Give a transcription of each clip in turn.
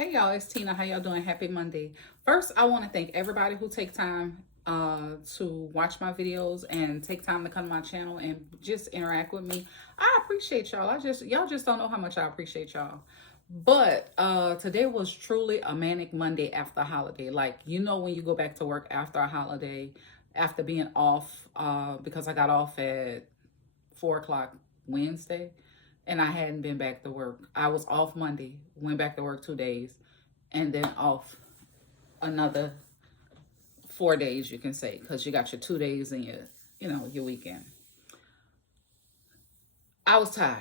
Hey y'all, it's Tina. How y'all doing? Happy Monday. First, I want to thank everybody who take time to watch my videos and take time to come to my channel and just interact with me. I appreciate y'all. Y'all just don't know how much I appreciate y'all. But today was truly a manic Monday after a holiday. Like, you know, when you go back to work after a holiday, after being off, because I got off at 4 o'clock Wednesday and I hadn't been back to work. I was off Monday, went back to work 2 days, and then off another 4 days, you can say, because you got your 2 days and your weekend. I was tired.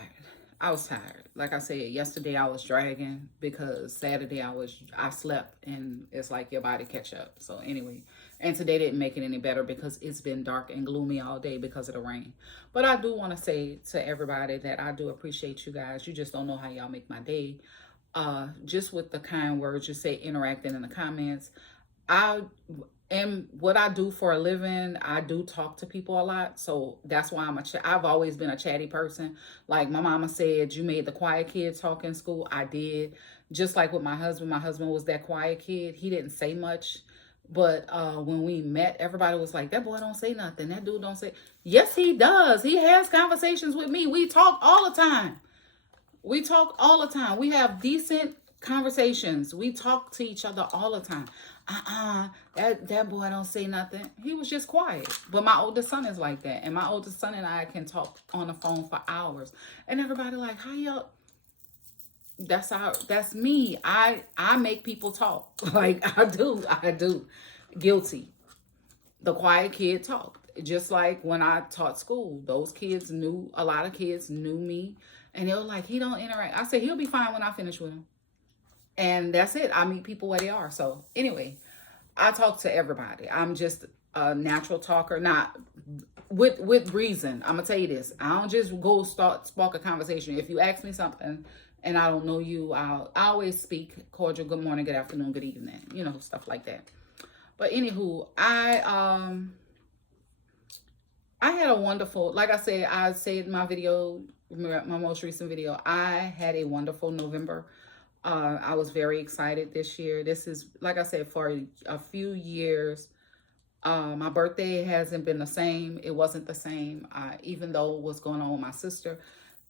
I was tired. Like I said, yesterday I was dragging because Saturday I slept and it's like your body catch up. So anyway, and today didn't make it any better because it's been dark and gloomy all day because of the rain. But I do want to say to everybody that I do appreciate you guys. You just don't know how y'all make my day. Just with the kind words you say, interacting in the comments. I and what I do for a living, I do talk to people a lot. So that's why I've always been a chatty person. Like my mama said, you made the quiet kid talk in school. I did. Just like with my husband was that quiet kid. He didn't say much. But when we met, everybody was like, that boy don't say nothing. That dude don't say. Yes, he does. He has conversations with me. We talk all the time. We talk all the time. We have decent conversations. We talk to each other all the time. That boy don't say nothing. He was just quiet. But my oldest son is like that. And my oldest son and I can talk on the phone for hours. And everybody like, how y'all? That's me. I make people talk. Like I do. Guilty. The quiet kid talked. Just like when I taught school, a lot of kids knew me. And they were like, he don't interact. I said, he'll be fine when I finish with him. And that's it. I meet people where they are. So anyway, I talk to everybody. I'm just a natural talker. Not with reason. I'm gonna tell you this. I don't just go spark a conversation. If you ask me something and I don't know you, I always speak cordial, good morning, good afternoon, good evening, stuff like that. But anywho, I had a wonderful, like I said in my video, my most recent video, I had a wonderful November. I was very excited this year. This is, like I said, for a few years, my birthday hasn't been the same. It wasn't the same. Even though what's going on with my sister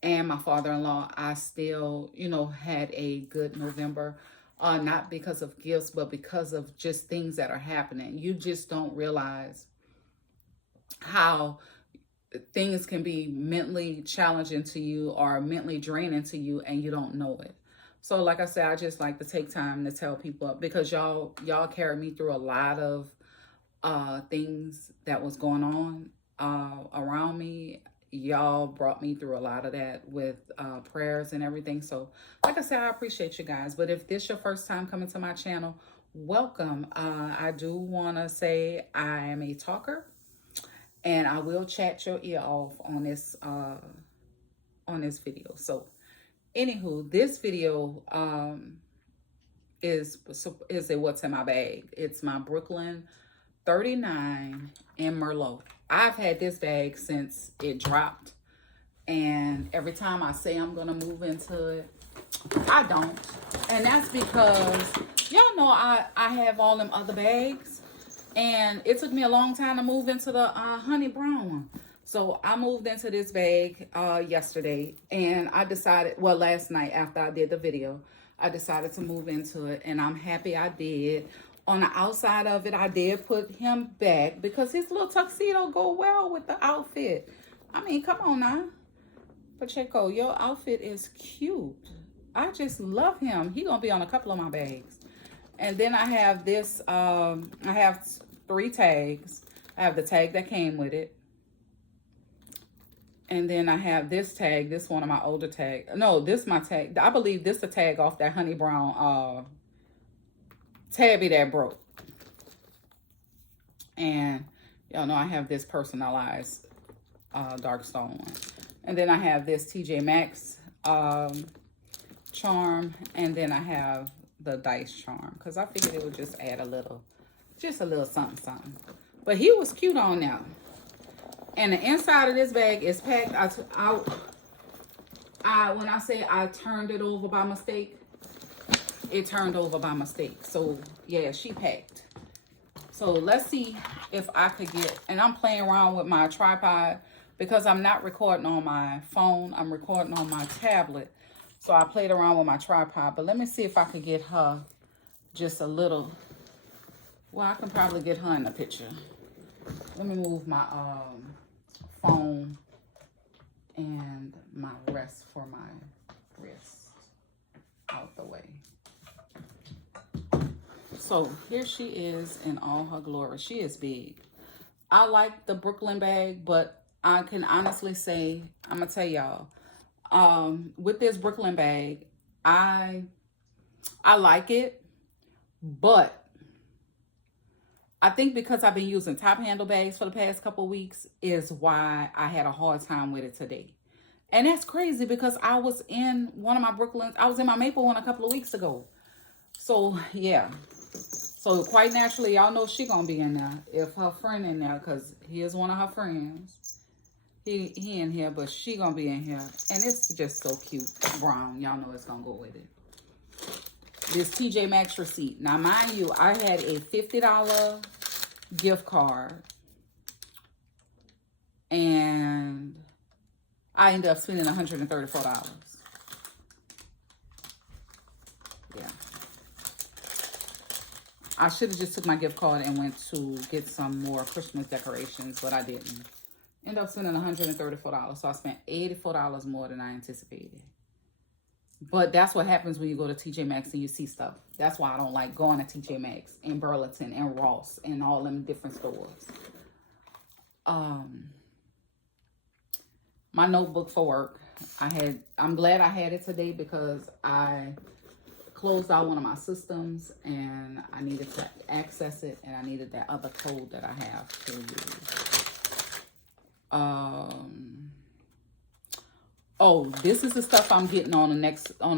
and my father-in-law, I still, had a good November. Not because of gifts, but because of just things that are happening. You just don't realize how things can be mentally challenging to you or mentally draining to you and you don't know it. So like I said, I just like to take time to tell people, because y'all carried me through a lot of things that was going on around me. Y'all brought me through a lot of that with prayers and everything. So like I said, I appreciate you guys. But if this your first time coming to my channel, welcome. I do want to say I am a talker. And I will chat your ear off on this video. So, anywho, this video is a what's in my bag. It's my Brooklyn 39 in Merlot. I've had this bag since it dropped, and every time I say I'm gonna move into it, I don't. And that's because y'all know I have all them other bags. And it took me a long time to move into the honey brown one. So I moved into this bag yesterday. And I decided, well, last night after I did the video, I decided to move into it. And I'm happy I did. On the outside of it, I did put him back because his little tuxedo go well with the outfit. I mean, come on now. Pacheco, your outfit is cute. I just love him. He gonna be on a couple of my bags. And then I have this, I have 3 tags. I have the tag that came with it. And then I have this tag, this one of my older tag. No, this my tag. I believe this the tag off that honey brown tabby that broke. And y'all know I have this personalized dark stone one. And then I have this TJ Maxx charm. And then I have the dice charm, because I figured it would just add a little something. But he was cute on now. And the inside of this bag is packed. When I say I turned it over by mistake, it turned over by mistake. So yeah, she packed. So let's see if I could get, and I'm playing around with my tripod because I'm not recording on my phone. I'm recording on my tablet. So I played around with my tripod, but let me see if I could get her just a little. Well, I can probably get her in the picture. Let me move my phone and my rest for my wrist out the way. So here she is in all her glory. She is big. I like the Brooklyn bag, but I can honestly say, I'm gonna tell y'all, with this Brooklyn bag, I like it, but I think because I've been using top handle bags for the past couple of weeks is why I had a hard time with it today. And that's crazy because I was in one of my Brooklyns. I was in my Maple one a couple of weeks ago. So, yeah. So, quite naturally, y'all know she gonna be in there. If her friend in there, because he is one of her friends. He in here, but she gonna be in here. And it's just so cute. Brown. Y'all know it's gonna go with it. This TJ Maxx receipt. Now, mind you, I had a $50 gift card. And I ended up spending $134. Yeah. I should have just took my gift card and went to get some more Christmas decorations, but I didn't. Ended up spending $134. So I spent $84 more than I anticipated. But that's what happens when you go to TJ Maxx and you see stuff. That's why I don't like going to TJ Maxx and Burlington and Ross and all them different stores. My notebook for work. I'm glad I had it today because I closed out one of my systems and I needed to access it, and I needed that other code that I have to use. Oh, this is the stuff I'm getting on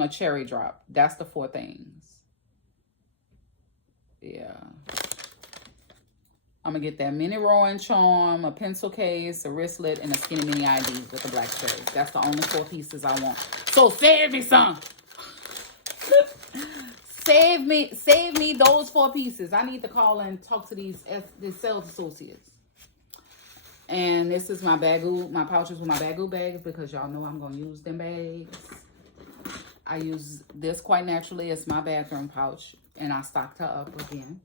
a cherry drop. That's the 4 things. Yeah. I'm going to get that mini rolling charm, a pencil case, a wristlet, and a skinny mini ID with the black cherry. That's the only 4 pieces I want. So save me some. Save me those 4 pieces. I need to call and talk to these sales associates. And this is my bagoo, my pouches with my bagoo bags because y'all know I'm going to use them bags. I use this quite naturally. It's my bathroom pouch. And I stocked her up again.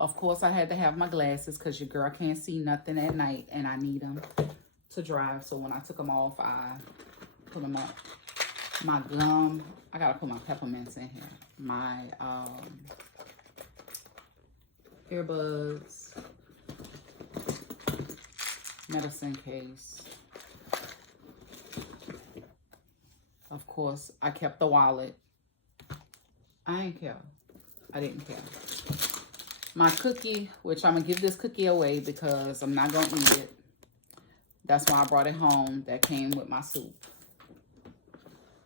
Of course, I had to have my glasses because your girl can't see nothing at night. And I need them to drive. So when I took them off, I put them up. My gum. I got to put my peppermints in here. My earbuds. Medicine case. Of course, I kept the wallet. I ain't care. I didn't care. My cookie, which I'm going to give this cookie away because I'm not going to eat it. That's why I brought it home. That came with my soup.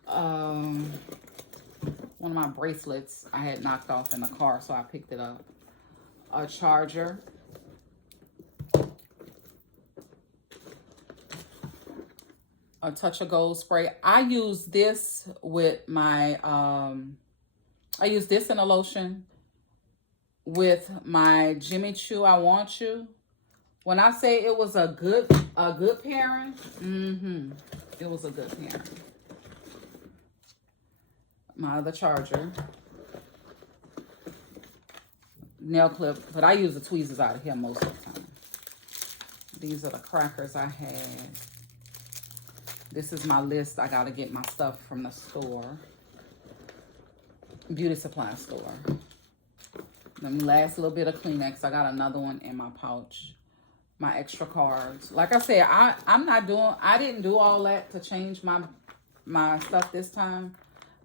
One of my bracelets I had knocked off in the car, so I picked it up. A charger. A touch of gold spray. I use this with my, I use this in a lotion with my Jimmy Choo I Want You. When I say it was a good pairing, it was a good pairing. My other charger. Nail clip, but I use the tweezers out of here most of the time. These are the crackers I had. This is my list. I gotta get my stuff from the store. Beauty supply store. Then last little bit of Kleenex. I got another one in my pouch. My extra cards. Like I said, I didn't do all that to change my stuff this time.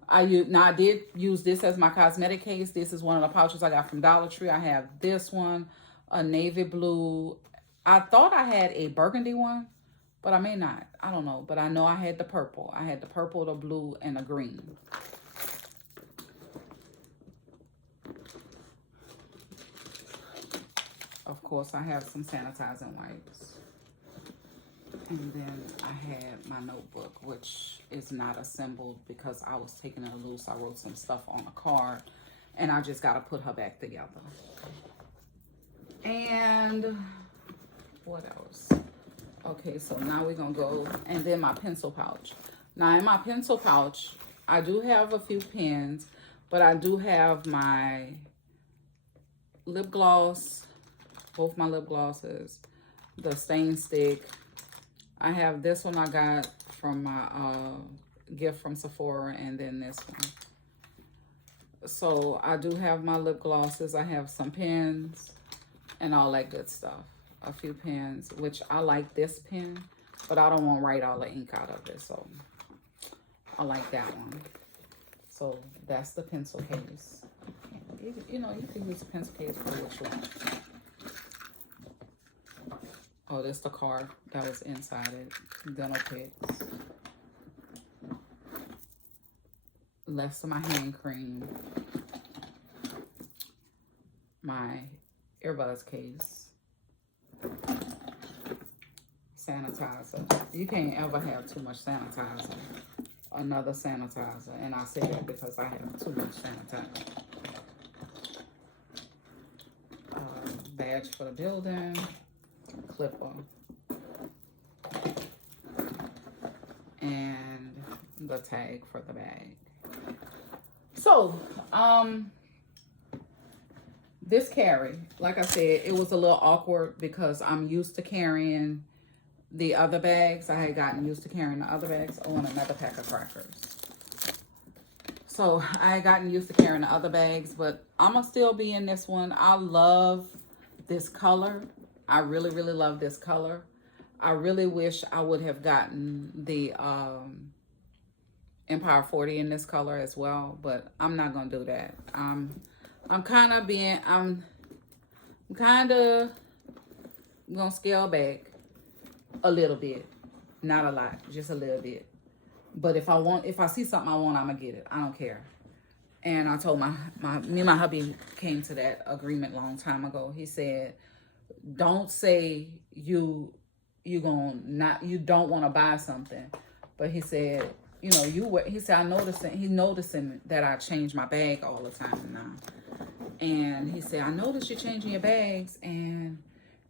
I did use this as my cosmetic case. This is one of the pouches I got from Dollar Tree. I have this one, a navy blue. I thought I had a burgundy one, but I may not. I don't know. But I know I had the purple. I had the purple, the blue, and the green. Of course, I have some sanitizing wipes. And then I had my notebook, which is not assembled because I was taking it loose. I wrote some stuff on a card and I just got to put her back together. And what else? Okay, so now we're going to go, and then my pencil pouch. Now in my pencil pouch, I do have a few pens, but I do have my lip gloss, both my lip glosses, the stain stick. I have this one I got from my gift from Sephora, and then this one. So I do have my lip glosses. I have some pens and all that good stuff. A few pens, which I like this pen, but I don't want to write all the ink out of it, so I like that one. So that's the pencil case. You know, you can use a pencil case for what you want. Oh, this the card that was inside it. Dental picks. Left of my hand cream. My earbuds case. Sanitizer. You can't ever have too much sanitizer. Another sanitizer. And I say that because I have too much sanitizer. Badge for the building. Clipper. And the tag for the bag. So, this carry, like I said, it was a little awkward because I'm used to carrying the other bags. I had gotten used to carrying the other bags. I want another pack of crackers. So I had gotten used to carrying the other bags, but I'm going to still be in this one. I love this color. I really, really love this color. I really wish I would have gotten the Empire 40 in this color as well, but I'm not going to do that. I'm kind of going to scale back a little bit. Not a lot, just a little bit. But if I see something I want, I'm going to get it. I don't care. And I told me and my hubby came to that agreement a long time ago. He said, don't say you don't want to buy something. But he said, you know, he said, he's noticing that I change my bag all the time now. And he said, I noticed you're changing your bags and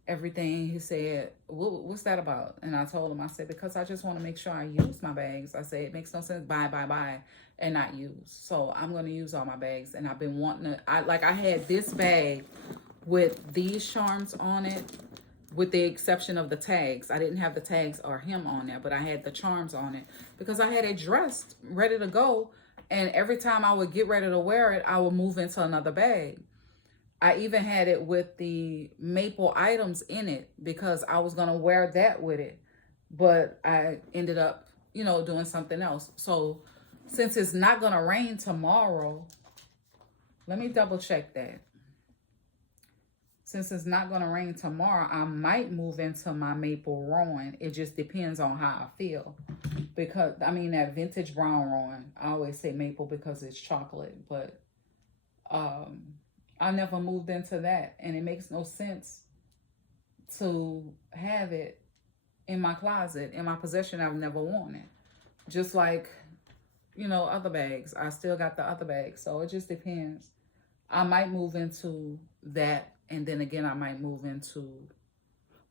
everything. He said, what's that about? And I told him, I said, because I just want to make sure I use my bags. I said, it makes no sense buy and not use. So I'm going to use all my bags. And I've been wanting to, I had this bag with these charms on it, with the exception of the tags. I didn't have the tags or him on there, but I had the charms on it because I had it dressed, ready to go. And every time I would get ready to wear it, I would move into another bag. I even had it with the maple items in it because I was going to wear that with it. But I ended up, you know, doing something else. So since it's not going to rain tomorrow, let me double check that. Since it's not going to rain tomorrow, I might move into my maple rowan. It just depends on how I feel. Because, I mean, that vintage brown rowan, I always say maple because it's chocolate. But I never moved into that. And it makes no sense to have it in my closet, in my possession. I've never worn it. Just like, you know, other bags. I still got the other bags. So it just depends. I might move into that. And then again, I might move into,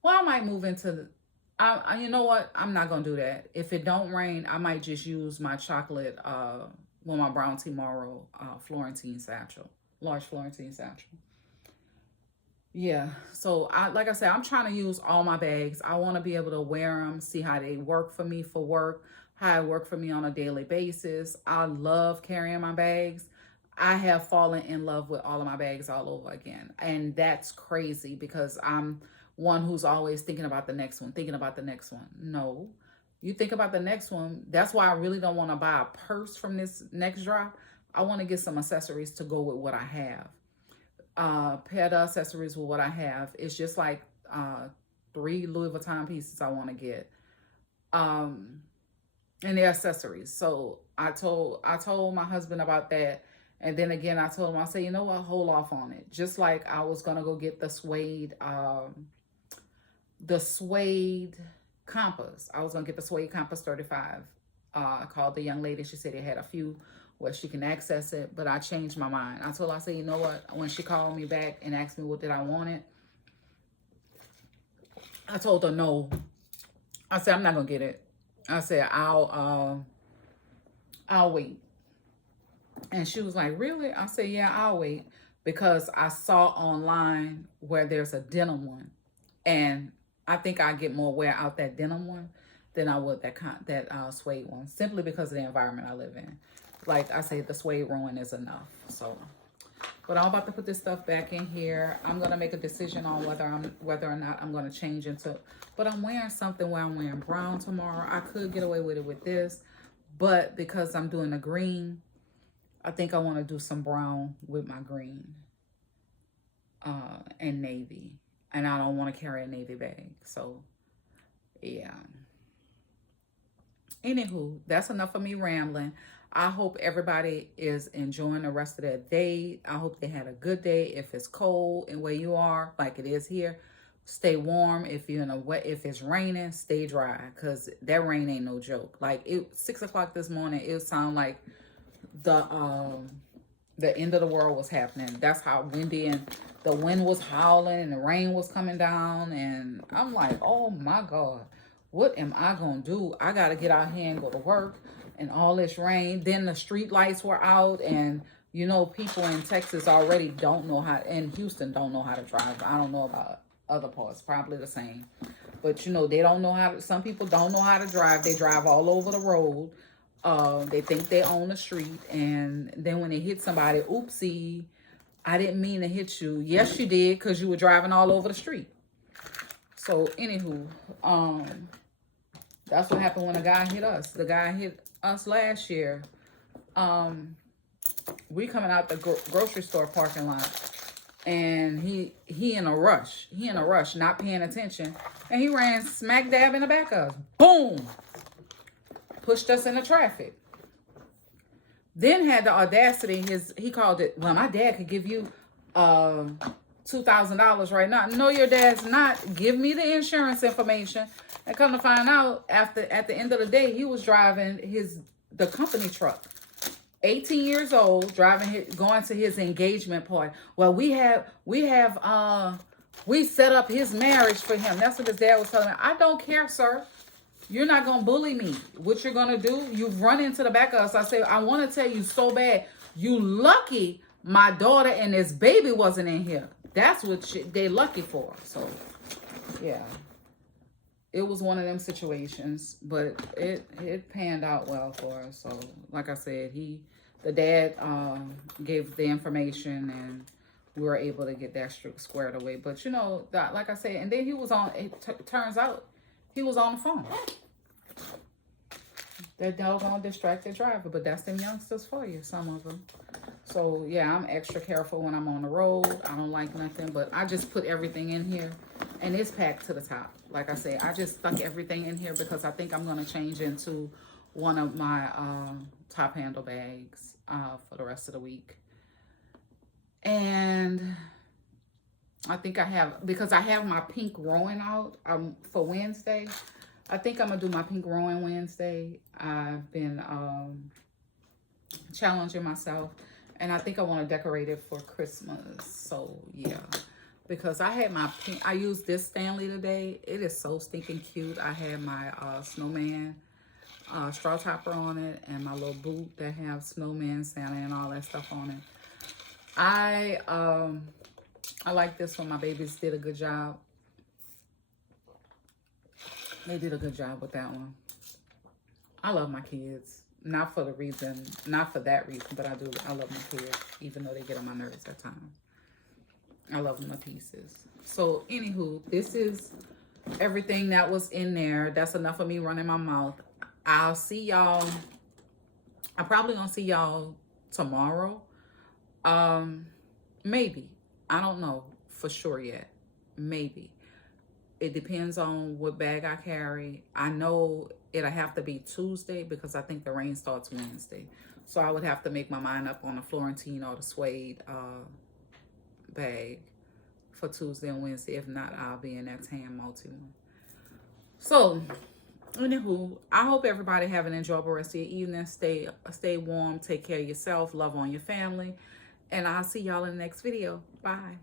you know what? I'm not going to do that. If it don't rain, I might just use my chocolate, my brown tomorrow Florentine satchel, large Florentine satchel. Yeah. So like I said, I'm trying to use all my bags. I want to be able to wear them, see how they work for me for work, how it work for me on a daily basis. I love carrying my bags. I have fallen in love with all of my bags all over again. And that's crazy because I'm one who's always thinking about the next one, No, you think about the next one. That's why I really don't want to buy a purse from this next drop. I want to get some accessories to go with what I have. Pair the accessories with what I have. It's just like 3 Louis Vuitton pieces I want to get. And the accessories. So I told my husband about that. And then again, I told him, I said, you know what, hold off on it. Just like I was going to go get the suede compass. I was going to get the suede compass 35. I called the young lady. She said they had a few where she can access it, but I changed my mind. I told her, I said, you know what? When she called me back and asked me what did I want it, I told her no. I said, I'm not gonna get it. I said, I'll wait. And she was like, really? I said, yeah, I'll wait. Because I saw online where there's a denim one. And I think I get more wear out that denim one than I would that suede one. Simply because of the environment I live in. Like I said, the suede one is enough. So, but I'm about to put this stuff back in here. I'm going to make a decision on whether or not I'm going to change into. But I'm wearing something where I'm wearing brown tomorrow. I could get away with it with this. But because I'm doing a green, I think I want to do some brown with my green and navy. And I don't want to carry a navy bag. So, yeah. Anywho, that's enough of me rambling. I hope everybody is enjoying the rest of their day. I hope they had a good day. If it's cold and where you are, like it is here, stay warm. If you're in a wet, if it's raining, stay dry. Because that rain ain't no joke. Like, 6 o'clock this morning, it sounded like the end of the world was happening. That's how windy, and the wind was howling and the rain was coming down, and I'm like, oh my God, what am I gonna do? I gotta get out here and go to work, and all this rain. Then the street lights were out, and you know, people in Texas already don't know how, in Houston don't know how to drive. I don't know about other parts, probably the same, but you know, they don't know how to, some people don't know how to drive. They drive all over the road. They think they own the street, and then when they hit somebody, oopsie, I didn't mean to hit you. Yes, you did, because you were driving all over the street. So, anywho, that's what happened when a guy hit us. The guy hit us last year. We coming out the grocery store parking lot, and he in a rush. He in a rush, not paying attention, and he ran smack dab in the back of us. Boom! Pushed us into traffic. Then had the audacity, he called it, well, my dad could give you $2,000 right now. No, your dad's not. Give me the insurance information. And come to find out, at the end of the day, he was driving the company truck. 18 years old, going to his engagement party. Well, we set up his marriage for him. That's what his dad was telling me. I don't care, sir. You're not going to bully me. What you're going to do, you've run into the back of us. I say, I want to tell you so bad. You lucky my daughter and this baby wasn't in here. That's what they lucky for. So, yeah. It was one of them situations. But it panned out well for us. So, like I said, the dad gave the information, and we were able to get that squared away. But, you know, like I said, and then he was on, turns out, he was on the phone. That doggone distracted driver, but that's them youngsters for you, some of them. So, yeah, I'm extra careful when I'm on the road. I don't like nothing, but I just put everything in here, and it's packed to the top. Like I said, I just stuck everything in here because I think I'm going to change into one of my top handle bags for the rest of the week. And I think because I have my pink rowing out for Wednesday. I think I'm going to do my pink rowing Wednesday. I've been challenging myself, and I think I want to decorate it for Christmas. So, yeah. Because I had my pink, I used this Stanley today. It is so stinking cute. I had my snowman straw topper on it, and my little boot that have snowman, Santa, and all that stuff on it. I like this one. My babies did a good job. They did a good job with that one. I love my kids. Not for that reason, but I love my kids, even though they get on my nerves at times. I love them to pieces. So, anywho, this is everything that was in there. That's enough of me running my mouth. I'll see y'all. I'm probably gonna see y'all tomorrow. Maybe. I don't know for sure yet. Maybe. It depends on what bag I carry. I know it'll have to be Tuesday because I think the rain starts Wednesday. So I would have to make my mind up on the Florentine or the suede bag for Tuesday and Wednesday. If not, I'll be in that tan multi one. So Anywho, I hope everybody have an enjoyable rest of your evening. Stay warm, take care of yourself, love on your family, and I'll see y'all in the next video. Bye.